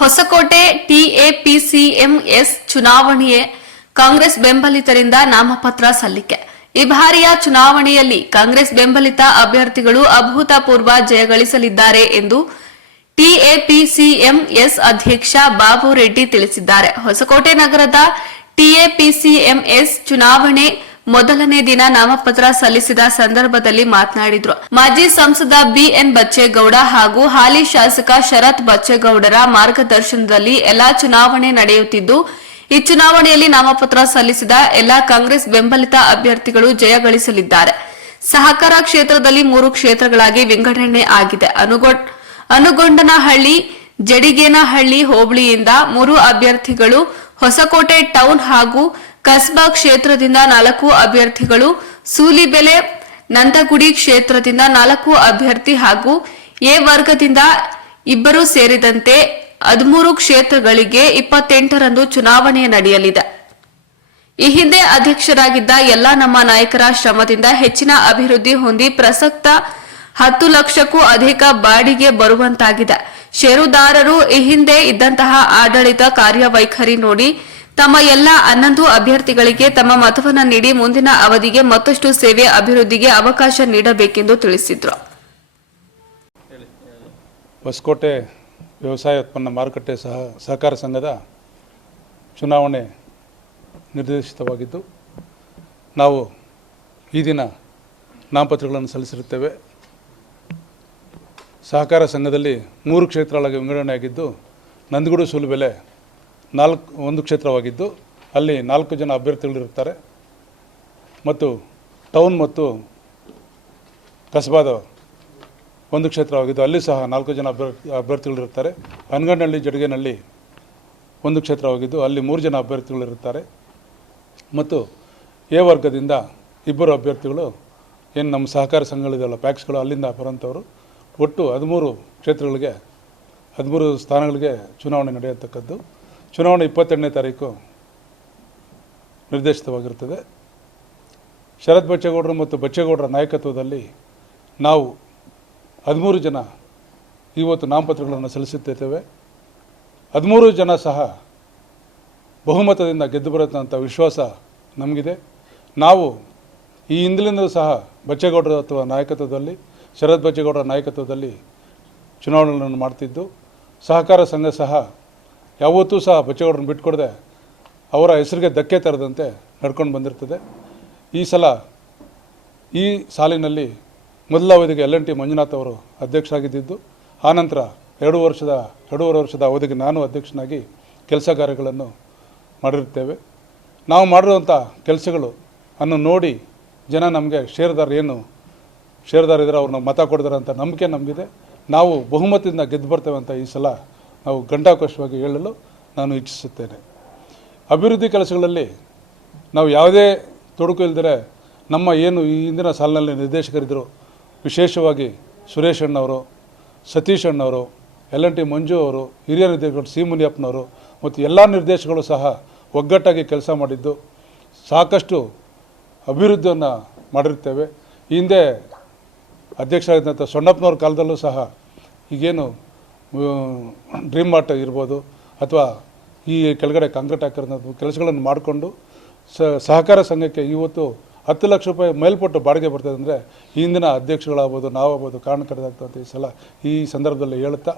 Hosakote TAPCMS ಚುನಾವಣೆಗೆ ಕಾಂಗ್ರೆಸ್ ಬೆಂಬಲಿತರಿಂದ ನಾಮಪತ್ರ ಸಲ್ಲಿಕೆ. ಈ ಬಾರಿಯ ಚುನಾವಣೆಯಲ್ಲಿ ಕಾಂಗ್ರೆಸ್ ಬೆಂಬಲಿತ ಅಭ್ಯರ್ಥಿಗಳು ಅಭೂತಪೂರ್ವ ಜಯ ಗಳಿಸಲಿದ್ದಾರೆ ಎಂದು ಟಿಎಪಿಸಿಎಂಎಸ್ ಅಧ್ಯಕ್ಷ ಬಾಬು ರೆಡ್ಡಿ ತಿಳಿಸಿದ್ದಾರೆ. ಹೊಸಕೋಟೆ ನಗರದ ಟಿಎಪಿಸಿಎಂಎಸ್ ಚುನಾವಣೆ ಮೊದಲನೇ ದಿನ ನಾಮಪತ್ರ ಸಲ್ಲಿಸಿದ ಸಂದರ್ಭದಲ್ಲಿ ಮಾತನಾಡಿದರು. ಮಾಜಿ ಸಂಸದ ಬಿಎನ್ ಬಚ್ಚೇಗೌಡ ಹಾಗೂ ಹಾಲಿ ಶಾಸಕ ಶರತ್ ಬಚ್ಚೇಗೌಡರ ಮಾರ್ಗದರ್ಶನದಲ್ಲಿ ಎಲ್ಲಾ ಚುನಾವಣೆ ನಡೆಯುತ್ತಿದ್ದು, ಈ ಚುನಾವಣೆಯಲ್ಲಿ ನಾಮಪತ್ರ ಸಲ್ಲಿಸಿದ ಎಲ್ಲಾ ಕಾಂಗ್ರೆಸ್ ಬೆಂಬಲಿತ ಅಭ್ಯರ್ಥಿಗಳು ಜಯ ಗಳಿಸಲಿದ್ದಾರೆ. ಸಹಕಾರ ಕ್ಷೇತ್ರದಲ್ಲಿ 3 ಕ್ಷೇತ್ರಗಳಾಗಿ ವಿಂಗಡಣೆ ಆಗಿದೆ. ಅನುಗೊಂಡನಹಳ್ಳಿ, ಜಡಿಗೇನಹಳ್ಳಿ ಹೋಬಳಿಯಿಂದ 3 ಅಭ್ಯರ್ಥಿಗಳು, ಹೊಸಕೋಟೆ ಟೌನ್ ಹಾಗೂ ಕಸ್ಬಾ ಕ್ಷೇತ್ರದಿಂದ 4 ಅಭ್ಯರ್ಥಿಗಳು, ಸೂಲಿಬೆಲೆ, ನಂದಗುಡಿ ಕ್ಷೇತ್ರದಿಂದ 4 ಅಭ್ಯರ್ಥಿ ಹಾಗೂ ಎ ವರ್ಗದಿಂದ 2 ಸೇರಿದಂತೆ 13 ಕ್ಷೇತ್ರಗಳಿಗೆ 28ರಂದು ಚುನಾವಣೆ ನಡೆಯಲಿದೆ. ಈ ಹಿಂದೆ ಅಧ್ಯಕ್ಷರಾಗಿದ್ದ ಎಲ್ಲಾ ನಮ್ಮ ನಾಯಕರ ಶ್ರಮದಿಂದ ಹೆಚ್ಚಿನ ಅಭಿವೃದ್ಧಿ ಹೊಂದಿ ಪ್ರಸಕ್ತ 10 ಲಕ್ಷಕ್ಕೂ ಅಧಿಕ ಬಾಡಿಗೆ ಬರುವಂತಾಗಿದೆ. ಷೇರುದಾರರು ಈ ಹಿಂದೆ ಇದ್ದಂತಹ ಆಡಳಿತ ಕಾರ್ಯವೈಖರಿ ನೋಡಿ ತಮ್ಮ ಎಲ್ಲ 11 ಅಭ್ಯರ್ಥಿಗಳಿಗೆ ತಮ್ಮ ಮತವನ್ನು ನೀಡಿ ಮುಂದಿನ ಅವಧಿಗೆ ಮತ್ತಷ್ಟು ಸೇವೆ ಅಭಿವೃದ್ಧಿಗೆ ಅವಕಾಶ ನೀಡಬೇಕೆಂದು ತಿಳಿಸಿದರು. ಹೊಸಕೋಟೆ ವ್ಯವಸಾಯ ಉತ್ಪನ್ನ ಮಾರುಕಟ್ಟೆ ಸಹಕಾರ ಸಂಘದ ಚುನಾವಣೆ ನಿರ್ದೇಶಿತವಾಗಿದ್ದು, ನಾವು ಈ ದಿನ ನಾಮಪತ್ರಗಳನ್ನು ಸಲ್ಲಿಸಿರುತ್ತೇವೆ. ಸಹಕಾರ ಸಂಘದಲ್ಲಿ 3 ಕ್ಷೇತ್ರಗಳಾಗಿ ವಿಂಗಡಣೆಯಾಗಿದ್ದು, ನಂದಗುಡಿ ಸೂಲಿಬೆಲೆ 1 ಕ್ಷೇತ್ರವಾಗಿದ್ದು ಅಲ್ಲಿ 4 ಜನ ಅಭ್ಯರ್ಥಿಗಳಿರುತ್ತಾರೆ ಮತ್ತು ಟೌನ್ ಮತ್ತು ಕಸ್ಬಾದ 1 ಕ್ಷೇತ್ರವಾಗಿದ್ದು ಅಲ್ಲಿ ಸಹ 4 ಜನ ಅಭ್ಯರ್ಥಿಗಳಿರುತ್ತಾರೆ. ಅನಗನಹಳ್ಳಿ, ಜಡಿಗೇನಹಳ್ಳಿ 1 ಕ್ಷೇತ್ರವಾಗಿದ್ದು ಅಲ್ಲಿ 3 ಜನ ಅಭ್ಯರ್ಥಿಗಳಿರುತ್ತಾರೆ ಮತ್ತು ಎ ವರ್ಗದಿಂದ 2 ಅಭ್ಯರ್ಥಿಗಳು ಏನು ನಮ್ಮ ಸಹಕಾರ ಸಂಘಗಳಿದೆಯಲ್ಲ ಪ್ಯಾಕ್ಸ್ಗಳು ಅಲ್ಲಿಂದ ಬರೋಂಥವ್ರು. ಒಟ್ಟು 13 ಕ್ಷೇತ್ರಗಳಿಗೆ 13 ಸ್ಥಾನಗಳಿಗೆ ಚುನಾವಣೆ ನಡೆಯತಕ್ಕದ್ದು. ಚುನಾವಣೆ 28ನೇ ತಾರೀಕು ನಿರ್ದೇಶಿತವಾಗಿರುತ್ತದೆ. ಶರತ್ ಬಚ್ಚೇಗೌಡರು ಮತ್ತು ಬಚ್ಚೇಗೌಡರ ನಾಯಕತ್ವದಲ್ಲಿ ನಾವು 13 ಜನ ಇವತ್ತು ನಾಮಪತ್ರಗಳನ್ನು ಸಲ್ಲಿಸುತ್ತಿದ್ದೇವೆ. 13 ಜನ ಸಹ ಬಹುಮತದಿಂದ ಗೆದ್ದು ಬರುತ್ತಂಥ ವಿಶ್ವಾಸ ನಮಗಿದೆ. ನಾವು ಈ ಹಿಂದಿನಿಂದಲೂ ಸಹ ಬಚ್ಚೇಗೌಡರ ಅಥವಾ ನಾಯಕತ್ವದಲ್ಲಿ, ಶರತ್ ಬಚ್ಚೇಗೌಡರ ನಾಯಕತ್ವದಲ್ಲಿ ಚುನಾವಣೆಗಳನ್ನು ಮಾಡ್ತಿದ್ದು, ಸಹಕಾರ ಸಂಘ ಸಹ ಯಾವತ್ತೂ ಸಹ ಬಚ್ಚೇಗೌಡರನ್ನು ಬಿಟ್ಕೊಡದೆ ಅವರ ಹೆಸರಿಗೆ ಧಕ್ಕೆ ತರದಂತೆ ನಡ್ಕೊಂಡು ಬಂದಿರ್ತದೆ. ಈ ಸಲ ಈ ಸಾಲಿನಲ್ಲಿ ಮೊದಲ ಅವಧಿಗೆ LNT ಮಂಜುನಾಥ್ ಅವರು ಅಧ್ಯಕ್ಷರಾಗಿದ್ದು, ಆನಂತರ 2.5 ವರ್ಷದ ಅವಧಿಗೆ ನಾನು ಅಧ್ಯಕ್ಷನಾಗಿ ಕೆಲಸ ಕಾರ್ಯಗಳನ್ನು ಮಾಡಿರುತ್ತೇವೆ. ನಾವು ಮಾಡಿರುವಂಥ ಕೆಲಸಗಳು ಅನ್ನು ನೋಡಿ ಜನ ನಮಗೆ ಷೇರುದಾರ ಇದ್ದಾರೆ ಅವ್ರನ್ನ ಮತ ಕೊಡ್ತಾರೆ ಅಂತ ನಂಬಿಕೆ ನಮಗಿದೆ. ನಾವು ಬಹುಮತದಿಂದ ಗೆದ್ದು ಬರ್ತೇವೆ ಅಂತ ಈ ಸಲ ನಾವು ಘಂಟಾಘೋಷವಾಗಿ ಹೇಳಲು ನಾನು ಇಚ್ಛಿಸುತ್ತೇನೆ. ಅಭಿವೃದ್ಧಿ ಕೆಲಸಗಳಲ್ಲಿ ನಾವು ಯಾವುದೇ ತೊಡಕು ಇಲ್ಲದೆ ನಮ್ಮ ಏನು ಈ ಹಿಂದಿನ ಸಾಲಿನಲ್ಲಿ ನಿರ್ದೇಶಕರಿದ್ದರು, ವಿಶೇಷವಾಗಿ ಸುರೇಶ್ ಅಣ್ಣವರು, ಸತೀಶ್ ಅಣ್ಣವರು, LNT ಮಂಜು ಅವರು, ಹಿರಿಯ ನಿರ್ದೇಶಕರು ಸಿ ಮುನಿಯಪ್ಪನವರು ಮತ್ತು ಎಲ್ಲ ನಿರ್ದೇಶಕರು ಸಹ ಒಗ್ಗಟ್ಟಾಗಿ ಕೆಲಸ ಮಾಡಿದ್ದು ಸಾಕಷ್ಟು ಅಭಿವೃದ್ಧಿಯನ್ನು ಮಾಡಿರುತ್ತೇವೆ. ಈ ಹಿಂದೆ ಅಧ್ಯಕ್ಷರಾಗಿದ್ದಂಥ ಸೊಣ್ಣಪ್ಪನವ್ರ ಕಾಲದಲ್ಲೂ ಸಹ ಈಗೇನು ಡ್ರೀಮ್ ಮಾರ್ಟ್ ಇರ್ಬೋದು ಅಥವಾ ಈ ಕೆಳಗಡೆ ಕಾಂಕ್ರೀಟ್ ಹಾಕಿರೋಂಥ ಕೆಲಸಗಳನ್ನು ಮಾಡಿಕೊಂಡು ಸಹಕಾರ ಸಂಘಕ್ಕೆ ಇವತ್ತು 10 ಲಕ್ಷ ರೂಪಾಯಿ ಮೇಲ್ಪಟ್ಟು ಬಾಡಿಗೆ ಬರ್ತದೆ ಅಂದರೆ ಹಿಂದಿನ ಅಧ್ಯಕ್ಷಗಳಾಗ್ಬೋದು, ನಾವಾಗ್ಬೋದು ಕಾರಣಕರ್ತರಾಗ್ತಂಥ ಈ ಸಂದರ್ಭದಲ್ಲಿ ಹೇಳುತ್ತಾ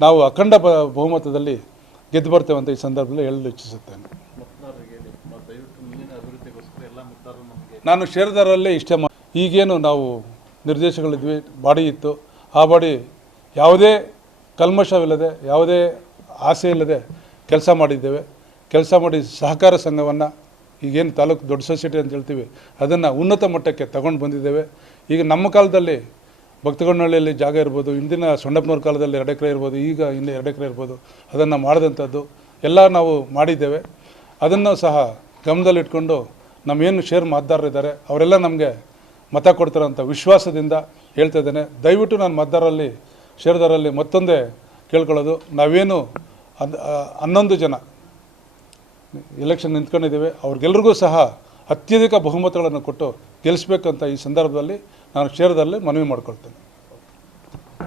ನಾವು ಅಖಂಡ ಬಹುಮತದಲ್ಲಿ ಗೆದ್ದು ಬರ್ತೇವೆ ಅಂತ ಈ ಸಂದರ್ಭದಲ್ಲಿ ಹೇಳಲು ಇಚ್ಛಿಸುತ್ತೇನೆ. ನಾನು ಷೇರುದಾರರಲ್ಲೇ ಈಗೇನು ನಾವು ನಿರ್ದೇಶಕಗಳಿದ್ವಿ, ಬಾಡಿ ಇತ್ತು, ಆ ಬಾಡಿ ಯಾವುದೇ ಕಲ್ಮಶವಿಲ್ಲದೆ ಯಾವುದೇ ಆಸೆ ಇಲ್ಲದೆ ಕೆಲಸ ಮಾಡಿದ್ದೇವೆ. ಕೆಲಸ ಮಾಡಿ ಸಹಕಾರ ಸಂಘವನ್ನು ಈಗೇನು ತಾಲೂಕು ದೊಡ್ಡ ಸೊಸೈಟಿ ಅಂತ ಹೇಳ್ತೀವಿ ಅದನ್ನು ಉನ್ನತ ಮಟ್ಟಕ್ಕೆ ತಗೊಂಡು ಬಂದಿದ್ದೇವೆ. ಈಗ ನಮ್ಮ ಕಾಲದಲ್ಲಿ ಭಕ್ತಗಣ್ಣಹಳ್ಳಿಯಲ್ಲಿ ಜಾಗ ಇರ್ಬೋದು, ಹಿಂದಿನ ಸೊಣ್ಣಪ್ಪನವ್ರ ಕಾಲದಲ್ಲಿ 2 ಎಕರೆ ಇರ್ಬೋದು, ಈಗ ಇನ್ನೂ 2 ಎಕರೆ ಇರ್ಬೋದು, ಅದನ್ನು ಮಾಡಿದಂಥದ್ದು ಎಲ್ಲ ನಾವು ಮಾಡಿದ್ದೇವೆ. ಅದನ್ನು ಸಹ ಗಮನದಲ್ಲಿಟ್ಕೊಂಡು ನಮ್ಮೇನು ಷೇರು ಮತದಾರರಿದ್ದಾರೆ ಅವರೆಲ್ಲ ನಮಗೆ ಮತ ಕೊಡ್ತಾರಂಥ ವಿಶ್ವಾಸದಿಂದ ಹೇಳ್ತಾ ಇದ್ದೇನೆ. ದಯವಿಟ್ಟು ನಾನು ಮತದಾರರಲ್ಲಿ ಷೇರುದಾರರಲ್ಲಿ ಮತ್ತೊಂದೇ ಕೇಳ್ಕೊಳ್ಳೋದು, ನಾವೇನು 11 ಜನ ಎಲೆಕ್ಷನ್ ನಿಂತ್ಕೊಂಡಿದ್ದೇವೆ, ಅವ್ರಿಗೆಲ್ರಿಗೂ ಸಹ ಅತ್ಯಧಿಕ ಬಹುಮತಗಳನ್ನು ಕೊಟ್ಟು ಗೆಲ್ಲಿಸಬೇಕಂತ ಈ ಸಂದರ್ಭದಲ್ಲಿ ನಾನು ಷೇರುದಾರರಲ್ಲಿ ಮನವಿ ಮಾಡ್ಕೊಳ್ತೇನೆ.